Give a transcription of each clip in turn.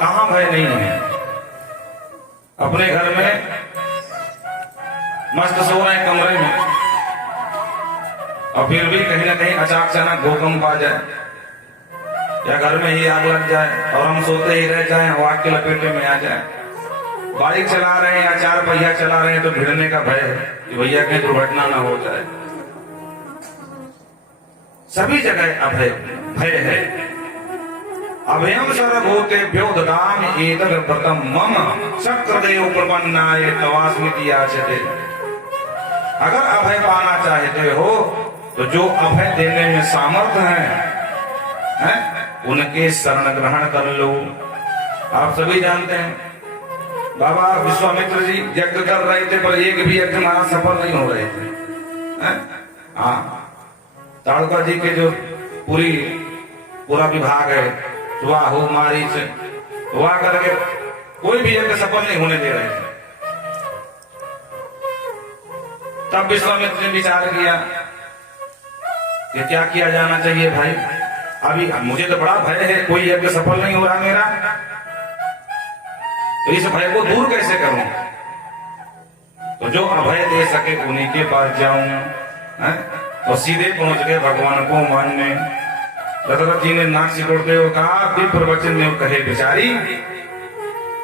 कहां भय नहीं है। अपने घर में मस्त सो रहे हैं कमरे में, और फिर भी कहीं ना कहीं अचानक भूकंप आ जाए या घर में ही आग लग जाए और हम सोते ही रह जाएं और आग के लपेटे में आ जाए। बाइक चला रहे हैं या 4 पहिया चला रहे हैं तो भिड़ने का भय है कि भैया कहीं दुर्घटना ना हो जाए। सभी जगह अभय भय है। अभयम सर्वभूतेभ्यो ददामि एतद् व्रतं मम शक्रदेव प्रपन्नाय तवास्मिति याचते। अगर अभय पाना चाहते हो तो जो अभय देने में सामर्थ्य है उनके शरण ग्रहण कर लो। आप सभी जानते हैं बाबा विश्वामित्र जी यज्ञ कर रहे थे पर एक भी यज्ञ महाराज सफल नहीं हो रहे थे। हाँ, ताड़का जी के जो पूरा विभाग है, स्वाहु मारीच हुआ करके कोई भी यज्ञ सफल नहीं होने दे रहे थे। तब विश्वामित्र ने विचार किया कि क्या किया जाना चाहिए भाई। अभी मुझे तो बड़ा भय है, कोई यज्ञ सफल नहीं हो रहा मेरा, तो इस भय को दूर कैसे करूं। तो जो अभय दे सके उन्हीं के पास जाऊं। तो सीधे पहुंच गए भगवान को मानने। दशरथ जी ने नाक सिकोड़ते हुए कहा, दिव्य प्रवचन में कहे बिचारी,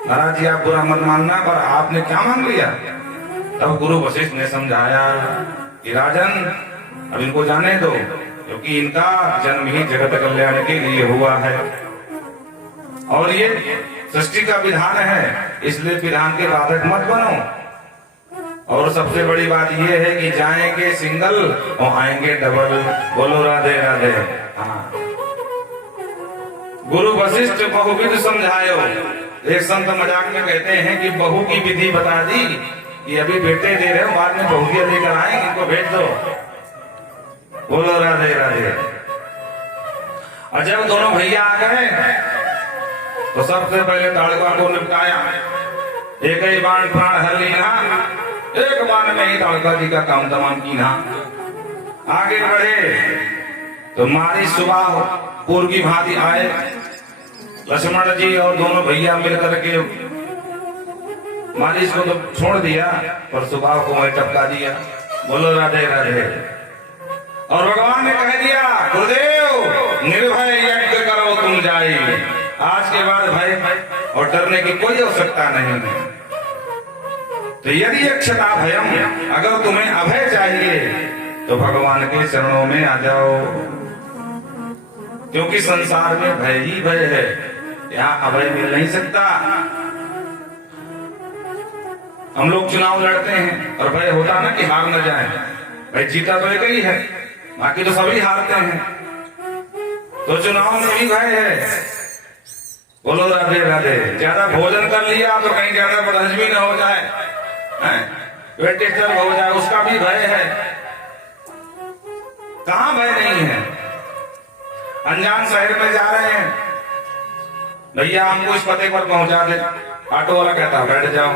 महाराज जी आप बुरा मत मानना, पर आपने क्या मान लिया। तब गुरु वशिष्ठ ने समझाया कि राजन अब इनको जाने दो, क्योंकि इनका जन्म ही जगत कल्याण के लिए हुआ है और ये सृष्टि का विधान है, इसलिए विधान के बाधक मत बनो। और सबसे बड़ी बात ये है कि जाएंगे सिंगल और आएंगे डबल। बोलो राधे राधे। हाँ, गुरु वशिष्ठ बहुविध समझायो। एक संत मजाक में कहते हैं कि बहू की विधि बता दी कि अभी बेटे दे रहे हो, बाद में बहुरिया लेकर आएंगे, इनको भेज दो। बोलो राधे राधे। और जब दोनों भैया आ गए तो सबसे पहले ताड़का को निपटाया। एक ही बाण प्राण हर लीना, एक बाण में ही ताड़का जी का काम तमाम कीना। आगे बढ़े तो मारी सुबह पूर्व की भांति आए। लक्ष्मण जी और दोनों भैया मिलकर के मालिश को तो छोड़ दिया पर सुबह को मैं टपका दिया। बोलो राधे राधे। और भगवान ने कह दिया, गुरुदेव निर्भय यज्ञ करो तुम जाई। आज के बाद भय और डरने की कोई आवश्यकता नहीं है। तो यदि यक्षता भयम, अगर तुम्हें अभय चाहिए तो भगवान के चरणों में आ जाओ, क्योंकि संसार में भय ही भय है, यहाँ अभय मिल नहीं सकता। हम लोग चुनाव लड़ते हैं और भय होता ना कि हार न जाए। भाई जीता तो एक ही है, बाकी तो सभी हारते हैं, तो चुनाव में भी भय है। बोलो राधे राधे। ज्यादा भोजन कर लिया तो कहीं ज्यादा बदहजमी न हो जाए, पेट डिस्टर्ब हो जाए, उसका भी भय है। कहां भय नहीं है। अनजान शहर में जा रहे हैं, भैया हमको इस पते पर पहुंचा दे। ऑटो वाला कहता बैठ जाओ।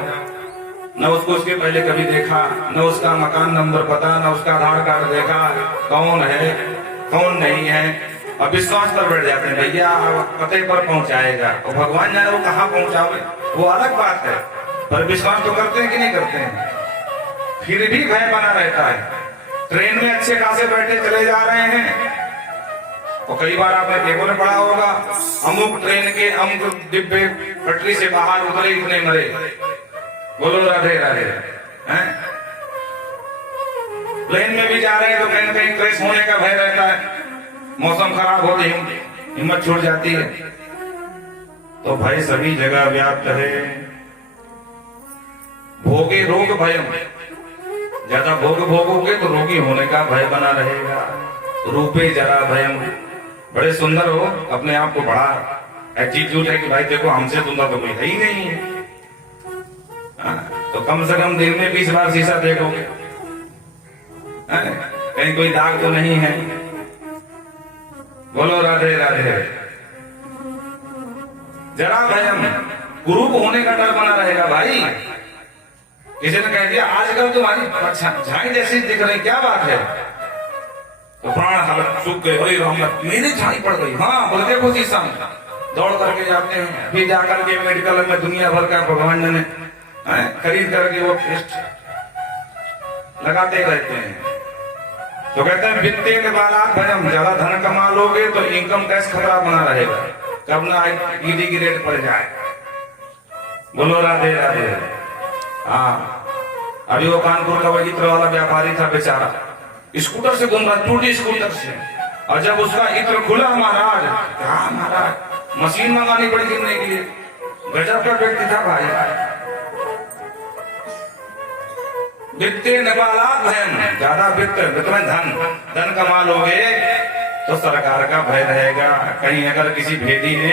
न उसको उसके पहले कभी देखा, न उसका मकान नंबर पता, न उसका आधार कार्ड देखा, कौन है कौन नहीं है, और विश्वास पर बैठ जाते हैं भैया पते पर पहुंचाएगा। और भगवान जाने वो कहाँ पहुंचावे, वो अलग बात है, पर विश्वास तो करते हैं कि नहीं करते हैं। फिर भी भय बना रहता है। ट्रेन में अच्छे खासे बैठे चले जा रहे हैं, और कई बार आपने पेपर में पढ़ा होगा, अमुक ट्रेन के अमुक डिब्बे पटरी से बाहर उतरे इतने मरे। बोलो राधे राधे। प्लेन में भी जा रहे हैं तो कहीं कहीं क्रैश होने का भय रहता है, मौसम खराब होते ही हिम्मत छूट जाती है। तो भय सभी जगह व्याप्त है। भोगे रोग भयम, ज्यादा भोग भोगोगे तो रोगी होने का भय बना रहेगा। रूपे जरा भयम, बड़े सुंदर हो, अपने आप को बड़ा एटीट्यूड है कि भाई देखो हमसे सुंदर तो कोई है ही नहीं है। तो कम से कम दिन में 20 बार शीशा देखोगे, कहीं कोई दाग तो नहीं है। बोलो राधे राधे। जरा भयम, कुरूप होने का डर बना रहेगा भाई। किसी ने कह दिया आजकल तुम्हारी झाई जैसी दिख रही, क्या बात है, तो प्राण हालत सूख गए, मेरी झाई पड़ गई। हाँ बोले देखो शीशा में, दौड़ करके जाते हैं, फिर जाकर के मेडिकल में दुनिया भर का भगवान ने खरीद करके वो टेस्ट लगाते रहते हैं। तो कहते हैं वित्तीय के बालात भयम, ज्यादा धन कमा लोगे तो इनकम टैक्स खतरा बना रहेगा, कब ना ईडी की रेट पड़ जाए। बोलो राधे राधे। हाँ, अभी वो कानपुर का वही इत्र वाला व्यापारी था बेचारा, स्कूटर से घूम रहा, टूटी स्कूटर से, और जब उसका इत्र खुला महाराज, क्या महाराज मशीन मंगानी पड़ी गिरने के लिए। गजब का व्यक्ति था भाई। वित्तीय निवालात भयम, ज्यादा वित्त में धन कमा लोगे तो सरकार का भय रहेगा। कहीं अगर किसी भेदी ने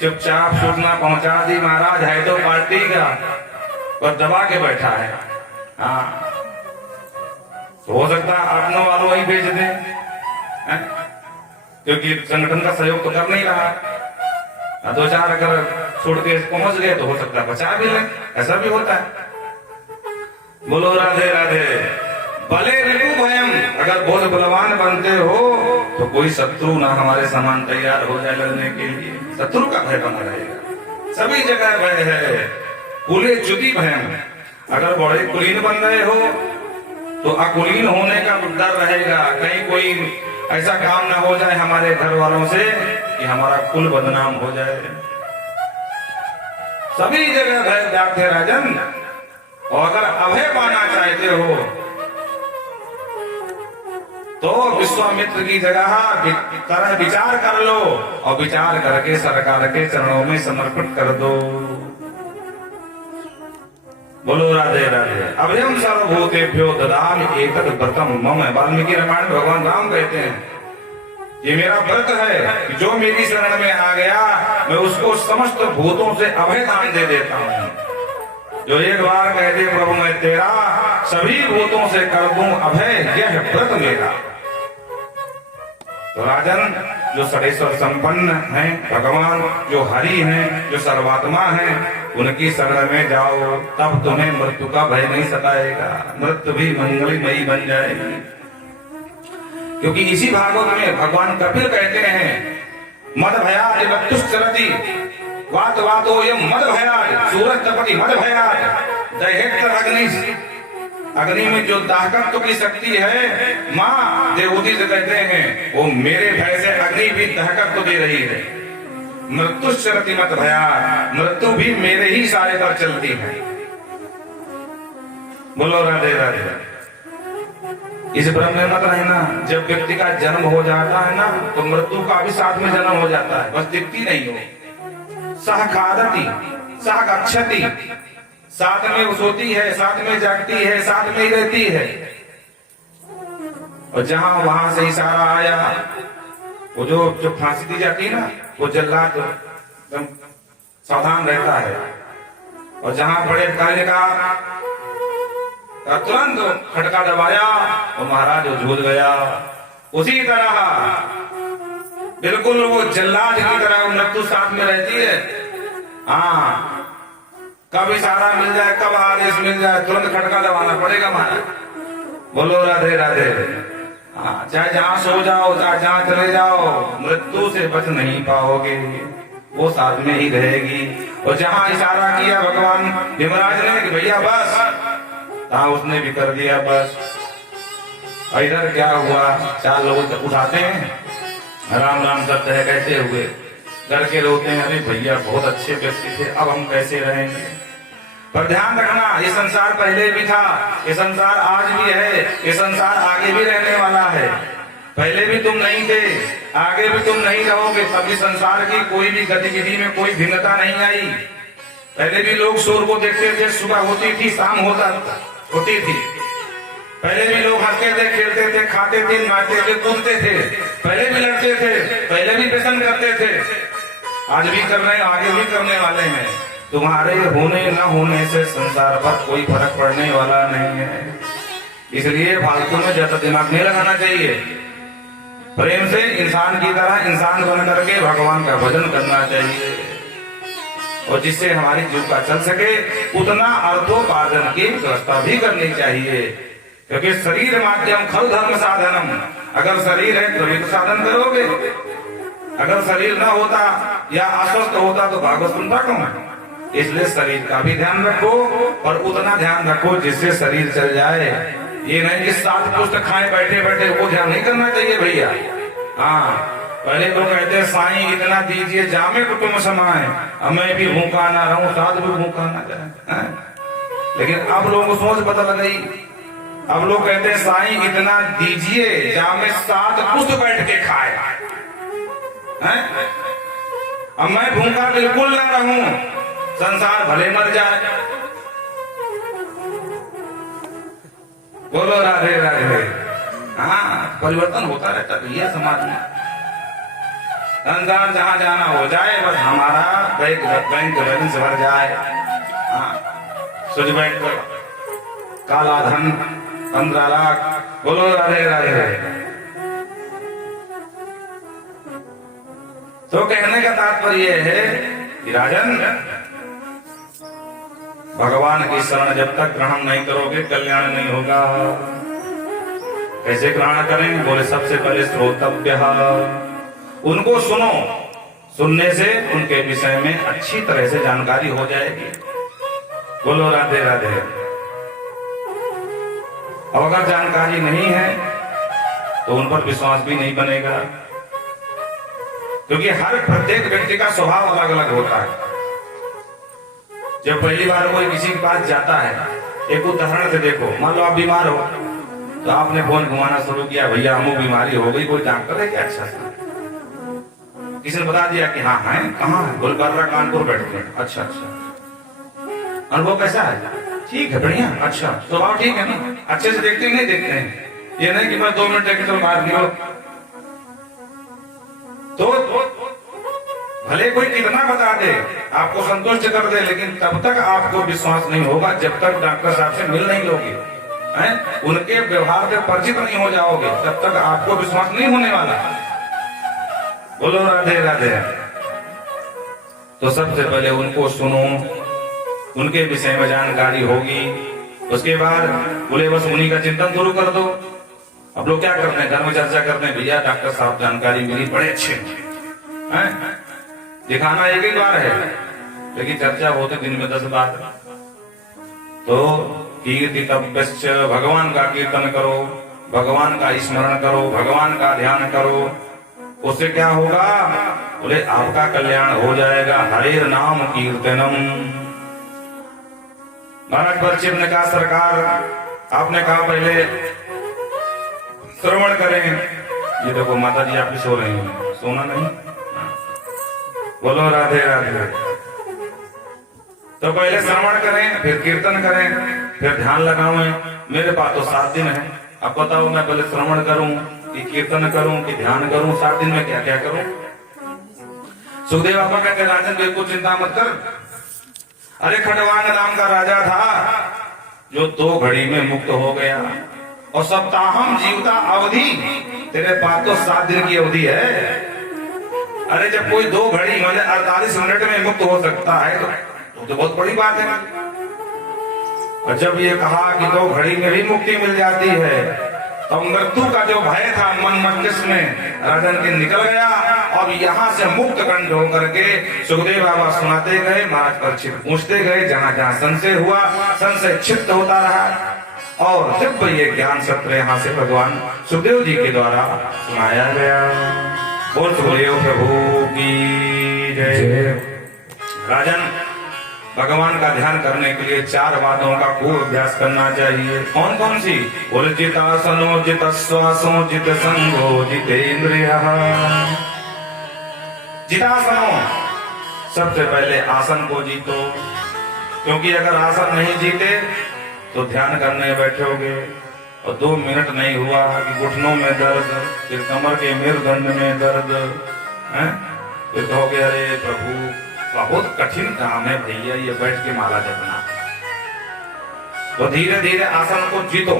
चुपचाप सूचना पहुंचा दी महाराज है तो पार्टी का, और दबा के बैठा है, हाँ तो हो सकता है अपनों वालों ही भेज दे, क्योंकि संगठन का सहयोग तो कर नहीं रहा। दो चार अगर छोड़ के पहुंच गए तो हो सकता है बचा भी ले, ऐसा भी होता है। बोलो राधे राधे। भले रिपु भयम, अगर बहुत बलवान बनते हो तो कोई शत्रु ना हमारे समान तैयार हो जाए लड़ने के लिए, शत्रु का भय बना रहेगा। सभी जगह भय है। कुले च्युति भयम, अगर बड़े कुलीन बन रहे हो तो अकुलीन होने का डर रहेगा, कहीं कोई ऐसा काम ना हो जाए हमारे घर वालों से कि हमारा कुल बदनाम हो जाए। सभी जगह भय व्याप्त है राजन। और अगर अभय पाना चाहते हो तो विश्वामित्र की जगह तरह विचार कर लो, और विचार करके सरकार के चरणों में समर्पित कर दो। बोलो राधे राधे। अभयम सर्वभूतेभ्यो ददामि एतद् व्रतम मम। वाल्मीकि रामायण भगवान राम कहते हैं ये मेरा व्रत है कि जो मेरी शरण में आ गया मैं उसको समस्त भूतों से अभय दान दे देता हूँ। जो एक बार कह दे प्रभु मैं तेरा, सभी भूतों से कर दूं अभय, यह व्रत मेरा। तो राजन, जो सडेश्वर संपन्न हैं भगवान, जो हरि हैं, जो सर्वात्मा हैं, उनकी शरण में जाओ, तब तुम्हें मृत्यु का भय नहीं सताएगा, मृत्यु भी मंगलमयी बन जाएगी। क्योंकि इसी भागवत में भगवान कपिल कहते हैं मद भयाद तुष्करति वात वातो यम मद भयाद सूरज तपति मद भयाद दैहेत्र अग्नि। अग्नि में जो दाहकत्व की शक्ति है माँ देवहूति से कहते हैं वो मेरे भय से अग्नि भी दाहकत्व दे रही है। मृत्युश्चरति मत भयाद, मृत्यु भी मेरे ही सारे पर चलती है। बोलो राधे राधे। इस भ्रम में मत रहना। जब व्यक्ति का जन्म हो जाता है ना तो मृत्यु का भी साथ में जन्म हो जाता है, बस दिखती नहीं हो। सह खादती सह गच्छति, साथ में वो सोती है, साथ में जागती है, साथ में ही रहती है। और जहां वहां से इशारा आया, वो जो फांसी दी जाती है ना, वो जल्लाद एकदम सावधान रहता है। और जहां बड़े अधिकारी ने कहा तुरंत खटका दबाया और महाराज वो झूल गया। उसी तरह बिल्कुल वो जल्लाद की तरह मृत्यु साथ में रहती है। हाँ, कब इशारा मिल जाए, कब आदेश मिल जाए, तुरंत खटका दबाना पड़ेगा महाराज। बोलो राधे राधे। हाँ, चाहे जहाँ सो जाओ, चाहे जहाँ चले जाओ, मृत्यु से बच नहीं पाओगे, वो साथ में ही रहेगी। और जहाँ इशारा किया भगवान हिमराज ने कि भैया बस, हाँ उसने भी कर दिया बस। इधर क्या हुआ, 4 लोग उठाते हैं, राम राम करते हैं, कैसे हुए, डर के रोते हैं, अरे भैया बहुत अच्छे व्यक्ति थे, अब हम कैसे रहेंगे। पर ध्यान रखना, ये संसार पहले भी था, ये संसार आज भी है, ये संसार आगे भी रहने वाला है। पहले भी तुम नहीं थे, आगे भी तुम नहीं रहोगे। तभी संसार की कोई भी गतिविधि में कोई भिन्नता नहीं आई। पहले भी लोग सूर्य को देखते थे, सुबह होती थी, शाम होती थी। पहले भी लोग हंसते थे, खेलते थे, खाते थे, नहाते थे, कूदते थे। पहले भी लड़ते थे, पहले भी व्यसन करते थे, आज भी कर रहे हैं, आगे भी करने वाले हैं। तुम्हारे होने न होने से संसार पर कोई फर्क पड़ने वाला नहीं है। इसलिए फालतू में ज्यादा दिमाग नहीं लगाना चाहिए। प्रेम से इंसान की तरह इंसान बन करके भगवान का भजन करना चाहिए, और जिससे हमारी जीविका चल सके उतना अर्थोपार्जन की व्यवस्था भी करनी चाहिए। क्योंकि शरीर माध्यम खल धर्म साधनम, अगर शरीर है तभी तो साधन करोगे। अगर शरीर न होता या अस्वस्थ होता तो भागवत सुनता कौन? इसलिए शरीर का भी ध्यान रखो और उतना ध्यान रखो जिससे शरीर चल जाए। ये नहीं कि 7 पुष्ट खाए बैठे बैठे, वो ध्यान नहीं करना चाहिए भैया। हाँ, पहले तो कहते हैं साईं इतना दीजिए जामे कुटुंब समाए, मैं भी भूखा ना रहूं, साथ भी भूखा ना जाए। लेकिन अब लोगों को सोच बदल गई। अब लोग कहते हैं साईं इतना दीजिए जामे 7 पुष्ट बैठ के खाए, अब मैं भूखा बिल्कुल ना रहूं, संसार भले मर जाए। बोलो राधे राधे। हाँ, परिवर्तन होता रहता भैया समाज में। संसार जहां जाना हो जाए, बस हमारा बैंक बैलेंस भर जाए। हाँ, स्विच बैंक काला धन 15 लाख। बोलो राधे राधे। तो कहने का तात्पर्य है कि राजन, भगवान की शरण जब तक ग्रहण नहीं करोगे कल्याण नहीं होगा। कैसे ग्रहण करें? बोले सबसे पहले श्रोतव्य, उनको सुनो, सुनने से उनके विषय में अच्छी तरह से जानकारी हो जाएगी। बोलो राधे राधे। अब अगर जानकारी नहीं है तो उन पर विश्वास भी नहीं बनेगा, क्योंकि हर प्रत्येक व्यक्ति का स्वभाव अलग अलग होता है। जब पहली बार कोई किसी के पास जाता है, एक उदाहरण से देखो, मान लो आप बीमार हो तो आपने फोन घुमाना शुरू किया, भैया हमको बीमारी हो गई, कोई डॉक्टर है क्या? अच्छा सा किसी ने बता दिया कि हाँ है, कहाँ है? गुलबर्रा कानपुर बैठते हैं। अच्छा अच्छा, अनुभव कैसा है? ठीक है, बढ़िया। अच्छा, स्वभाव ठीक है ना? अच्छे से देखते नहीं देखते हैं? ये नहीं कि मैं 2 मिनट देखे तो बाहर निकलो। तो भले कोई कितना बता दे, आपको संतुष्ट कर दे, लेकिन तब तक आपको विश्वास नहीं होगा जब तक डॉक्टर साहब से मिल नहीं लोगे, उनके व्यवहार से परिचित नहीं हो जाओगे, तब तक आपको विश्वास नहीं होने वाला। बोलो राधे राधे। तो सबसे पहले उनको सुनो, उनके विषय में जानकारी होगी, उसके बाद बोले बस उन्हीं का चिंतन शुरू कर दो। अब लोग क्या करते हैं, घर में चर्चा करते हैं, भैया डॉक्टर साहब जानकारी मिली, बड़े अच्छे हैं। दिखाना एक ही बार है, लेकिन चर्चा होते दिन में 10 बार। तो कीर्तितव्यश्च, भगवान का कीर्तन करो, भगवान का स्मरण करो, भगवान का ध्यान करो। उससे क्या होगा? बोले आपका कल्याण हो जाएगा। हरेर नाम कीर्तनम। महाराज परीक्षित ने कहा, सरकार आपने कहा पहले श्रवण करें। ये देखो माता जी आपकी सो रही हैं, सोना नहीं। बोलो राधे राधे। तो पहले श्रवण करें, फिर कीर्तन करें, फिर ध्यान लगाएं। मेरे पास तो 7 दिन है, अब बताओ मैं पहले श्रवण करूं कि कीर्तन करूं कि ध्यान करूं? 7 दिन में क्या क्या करूं? सुखदेव बाबा कहते, राजन बिल्कुल चिंता मत कर। अरे खंडवांग नाम का राजा था जो 2 घड़ी में मुक्त हो गया, और सप्ताहम जीवता अवधि, तेरे पास तो 7 दिन की अवधि है। अरे जब कोई 2 घड़ी मतलब 48 मिनट में मुक्त हो सकता है तो बहुत बड़ी बात है। और जब ये कहा कि 2 घड़ी में भी मुक्ति मिल जाती है, तो मृत्यु का जो भय था मन मस्तिष्क में राजन के निकल गया। और यहाँ से मुक्त कंठ होकर के सुखदेव बाबा सुनाते गए, महाराज परीक्षित पूछते गए, जहाँ जहाँ संशय हुआ संशय क्षिप्त होता रहा। और जब ये ज्ञान सत्र यहाँ से भगवान सुखदेव जी के द्वारा सुनाया गया। बोल सुखदेव प्रभु की जय। राजन, भगवान का ध्यान करने के लिए 4 बातों का खूब अभ्यास करना चाहिए। कौन कौन सी? बोले जितासनो, जित श्वासो, जित संगो, जितेन्द्रियः। जितासनो, सबसे पहले आसन को जीतो, क्योंकि अगर आसन नहीं जीते तो ध्यान करने बैठोगे और 2 मिनट नहीं हुआ कि घुटनों में दर्द, फिर कमर के मेरुदंड में दर्द, फिर कहोगे अरे प्रभु बहुत कठिन काम है भैया ये बैठ के माला जपना। तो धीरे धीरे आसन को जीतो,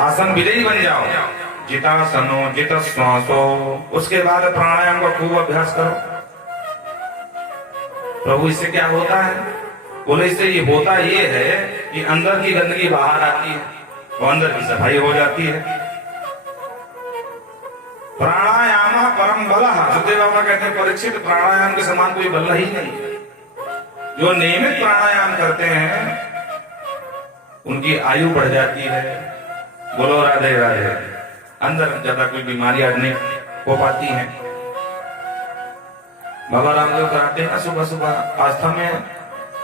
आसन विजयी बन जाओ। जितासनो, जित श्वासो। उसके बाद प्राणायाम का खूब अभ्यास करो। प्रभु इससे क्या होता है? बोले इससे ये होता ये है कि अंदर की गंदगी बाहर आती है और अंदर की सफाई हो जाती है। प्राणायाम परम बल। सुखदेव बाबा कहते हैं परीक्षित प्राणायाम के समान कोई बल ही नहीं। जो नियमित प्राणायाम करते हैं उनकी आयु बढ़ जाती है। बोलो राधे राधे। अंदर ज्यादा कोई बीमारियां नहीं हो पाती हैं। बाबा रामदेव कराते हैं सुबह सुबह आस्था में,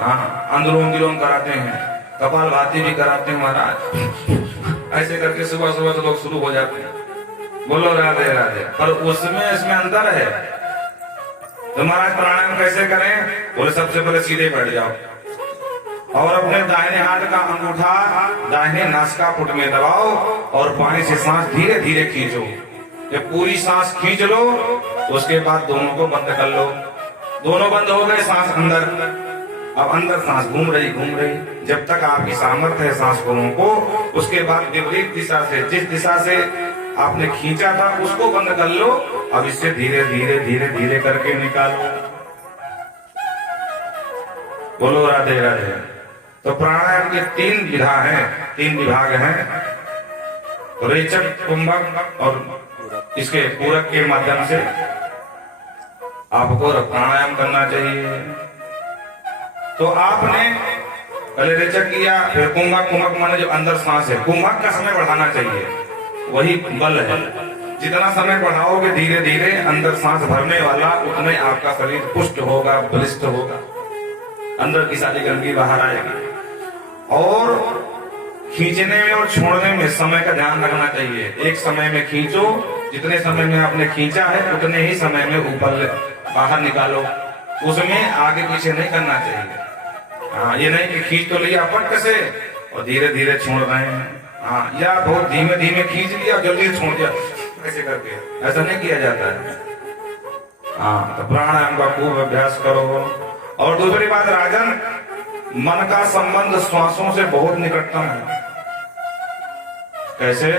हाँ, अनुलोम विलोम कराते हैं, कपाल भाती भी कराते हैं महाराज। ऐसे करके सुबह सुबह तो लोग शुरू हो जाते हैं। बोलो राधे राधे। पर उसमें इसमें अंतर है। तो महाराज प्राणायाम कैसे करें? बोले सबसे पहले सीधे बैठ जाओ और अपने दाहिने हाथ का अंगूठा दाहिने नासिकापुट में दबाओ और पानी से सांस धीरे धीरे खींचो। जब पूरी सांस खींच लो तो उसके बाद दोनों को बंद कर लो। दोनों बंद हो गए, सांस अंदर। अब अंदर सांस घूम रही जब तक आपकी सामर्थ्य है सांस को रोको। उसके बाद विपरीत दिशा से, जिस दिशा से आपने खींचा था उसको बंद कर लो। अब इससे धीरे धीरे धीरे धीरे करके निकालो। बोलो राधे राधे। तो प्राणायाम के 3 विधा हैं, 3 विभाग हैं, रेचक, कुंभक और इसके पूरक के माध्यम से आपको प्राणायाम करना चाहिए। तो आपने पहले रेचक किया, फिर कुंभक। कुंभक माने जो अंदर सांस है। कुंभक का समय बढ़ाना चाहिए, वही बल है। जितना समय बढ़ाओगे धीरे धीरे अंदर सांस भरने वाला, उतने आपका शरीर पुष्ट होगा, बलिष्ठ होगा, अंदर की सारी गंदगी बाहर आएगी। और खींचने में और छोड़ने में समय का ध्यान रखना चाहिए। एक समय में खींचो, जितने समय में आपने खींचा है उतने ही समय में ऊपर बाहर निकालो। उसमें आगे पीछे नहीं करना चाहिए। हाँ, ये नहीं कि खींच तो लिया पट से और धीरे धीरे छोड़ रहे हैं। हाँ, या बहुत धीमे धीमे खींच लिया जल्दी छोड़ दिया, ऐसे करके ऐसा नहीं किया जाता है। हाँ, तो प्राणायाम का खूब अभ्यास करो। और दूसरी बात राजन, मन का संबंध श्वासों से बहुत निकटतम है। कैसे?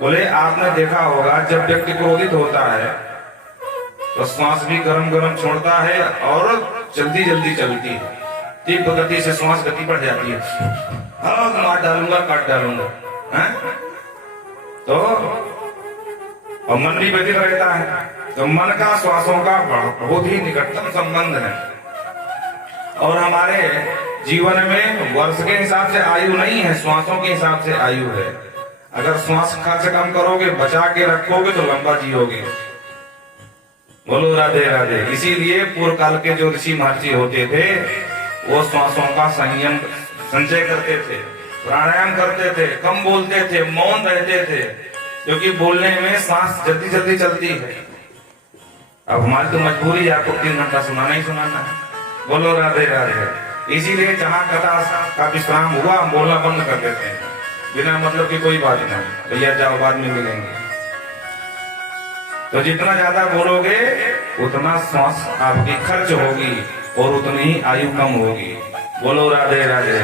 बोले आपने देखा होगा जब व्यक्ति क्रोधित होता है तो श्वास भी गरम गरम छोड़ता है और जल्दी जल्दी चलती है। तीव्र गति से श्वास गति बढ़ जाती है। हाँ, मार डालूंगा, काट डालूंगा, है? तो और मन भी व्यतीत रहता है। तो मन का श्वासों का बहुत ही निकटतम संबंध है। और हमारे जीवन में वर्ष के हिसाब से आयु नहीं है, श्वासों के हिसाब से आयु है। अगर श्वास खर्च कम करोगे, बचा के रखोगे तो लंबा जियोगे। बोलो राधे राधे। इसीलिए पूर्व काल के जो ऋषि महर्षि होते थे वो श्वासों का संयम संचय करते थे, प्राणायाम करते थे, कम बोलते थे, मौन रहते थे, क्योंकि बोलने में सांस जल्दी जल्दी चलती है। अब हमारी तो मजबूरी है आपको 3 घंटा सुनाना ही सुनाना है। बोलो राधे राधे। इसीलिए जहाँ कथा का विश्राम हुआ हम बोलना बंद कर देते हैं, बिना मतलब की कोई बात नहीं। भैया जाओ, बाद में मिलेंगे। तो जितना ज्यादा बोलोगे उतना श्वास आपकी खर्च होगी और उतनी ही आयु कम होगी। बोलो राधे राधे।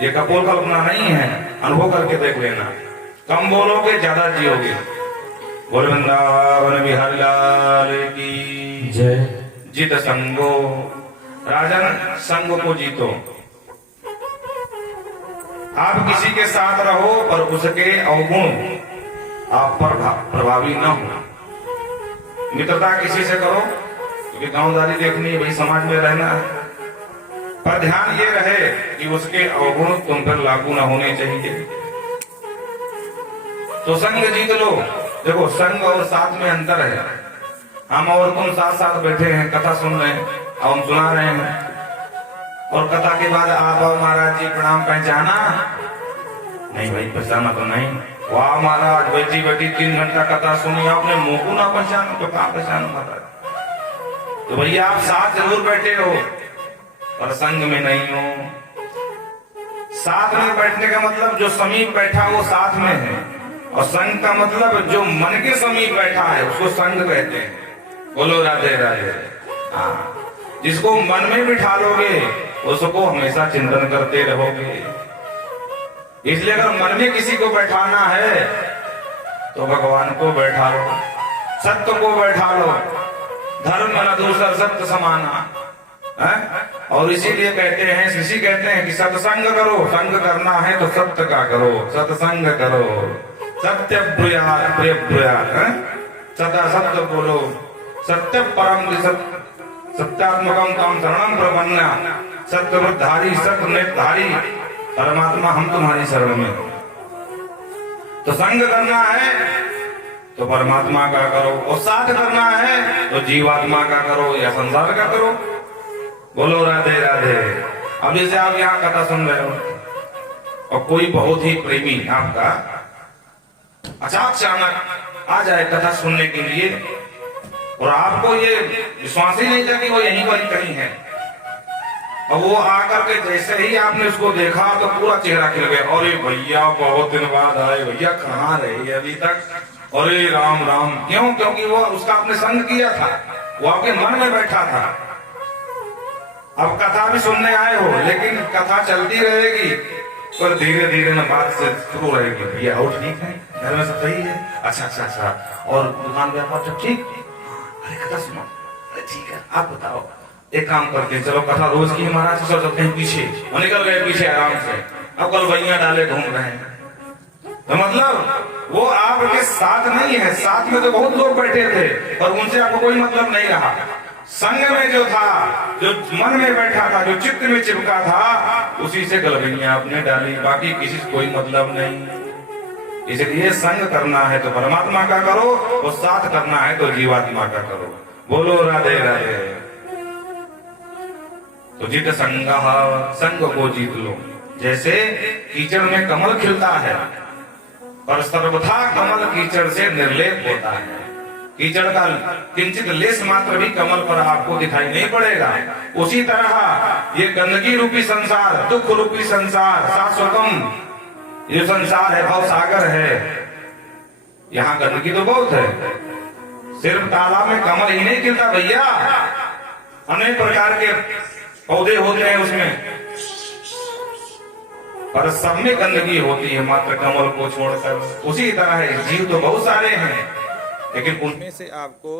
ये कपोल कल्पना नहीं है, अनुभव करके देख लेना। कम बोलोगे ज्यादा जियोगे। बोल वृंदावन बिहारी लाल की जय। जित संगो, राजन संग को जीतो। आप किसी के साथ रहो पर उसके अवगुण आप पर प्रभावी न हो। मित्रता किसी से करो क्योंकि गांवदारी देखनी है, भाई समाज में रहना है, पर ध्यान ये रहे कि उसके अवगुण तुम पर लागू न होने चाहिए। तो संग जीत लो। देखो, संग और साथ में अंतर है। हम और तुम साथ साथ बैठे हैं, कथा सुन रहे हैं, अब हम सुना रहे हैं, और कथा के बाद आप और महाराज जी प्रणाम पहचाना नहीं? भाई पहचाना तो नहीं। वाह महाराज, बैठी बैठी 3 घंटा कथा सुनी, आपने मुंह को ना पहचानो तो कहाँ पहचानो महाराज? तो भैया आप साथ जरूर बैठे हो पर संग में नहीं हो। साथ में बैठने का मतलब जो समीप बैठा वो साथ में है, और संग का मतलब जो मन के समीप बैठा है उसको संग कहते हैं। बोलो राधे राधे। हाँ, जिसको मन में बिठा लोगे उसको हमेशा चिंतन करते रहोगे। इसलिए अगर मन में किसी को बैठाना है तो भगवान को बैठा लो, सत्य को बैठा लो। धर्म न दूसर सत्य समाना है? और इसीलिए कहते हैं, ऋषि कहते हैं कि सत्संग करो। संग करना है तो सत्य का करो, सत्संग करो, सत्य ब्रुयात प्रिय ब्रुयात। सदा सत्य बोलो, सत्य परम सत्यात्मकम काम शरणम प्रपन्ना, सत्यव्रतधारी सत्य नेत्रधारी परमात्मा हम तुम्हारी शरण में। तो संग करना है तो परमात्मा का करो, और साथ करना है तो जीवात्मा का करो या संसार का करो। बोलो राधे राधे। अब जैसे आप यहाँ कथा सुन रहे हो और कोई बहुत ही प्रेमी आपका अचानक आ जाए कथा सुनने के लिए, और आपको ये विश्वास ही नहीं था कि वो यहीं पर कहीं है, और वो आकर के जैसे ही आपने उसको देखा तो पूरा चेहरा खिल गया, अरे भैया बहुत दिन बाद आए, भैया कहाँ रहे अभी तक, अरे राम राम। क्यों? क्योंकि वो उसका आपने संग किया था, वो आपके मन में बैठा था। अब कथा भी सुनने आए हो, लेकिन कथा चलती रहेगी पर धीरे धीरे ना बात से शुरू रहेगी, भैया और ठीक है, घर में सब सही है, अच्छा अच्छा अच्छा, और दुकान व्यापार सब ठीक, अरे कथा सुनो, अरे ठीक है, आप बताओ। एक काम करते चलो कथा रोज की महाराज सो सकते हैं पीछे, वो निकल गए पीछे आराम से, अब कल भैया डाले घूम रहे हैं। तो मतलब वो आपके साथ नहीं है, साथ में तो बहुत लोग बैठे थे पर उनसे आपको कोई मतलब नहीं रहा। संग में जो था, जो मन में बैठा था, जो चित्त में चिपका था, उसी से गलबैया आपने डाली, बाकी किसी से कोई मतलब नहीं। इसलिए संग करना है तो परमात्मा का करो, और साथ करना है तो जीवात्मा का करो। बोलो राधे राधे। तो जित संग, संग को जीत लो। जैसे कीचड़ में कमल खिलता है पर सर्वथा कमल कीचड़ से निर्लेप होता है। कीचड़ का किंचित लेस मात्र भी कमल पर आपको दिखाई नहीं पड़ेगा। उसी तरह ये गंदगी रूपी संसार, दुख रूपी संसार, शाश्वतम ये संसार है, भव सागर है, यहाँ गंदगी तो बहुत है। सिर्फ तालाब में कमल ही नहीं खिलता भैया, अनेक प्रकार के पौधे होते हैं उसमें, पर सब में गंदगी होती है मात्र कमल को छोड़कर। उसी तरह है, जीव तो बहुत सारे हैं लेकिन उनमें से आपको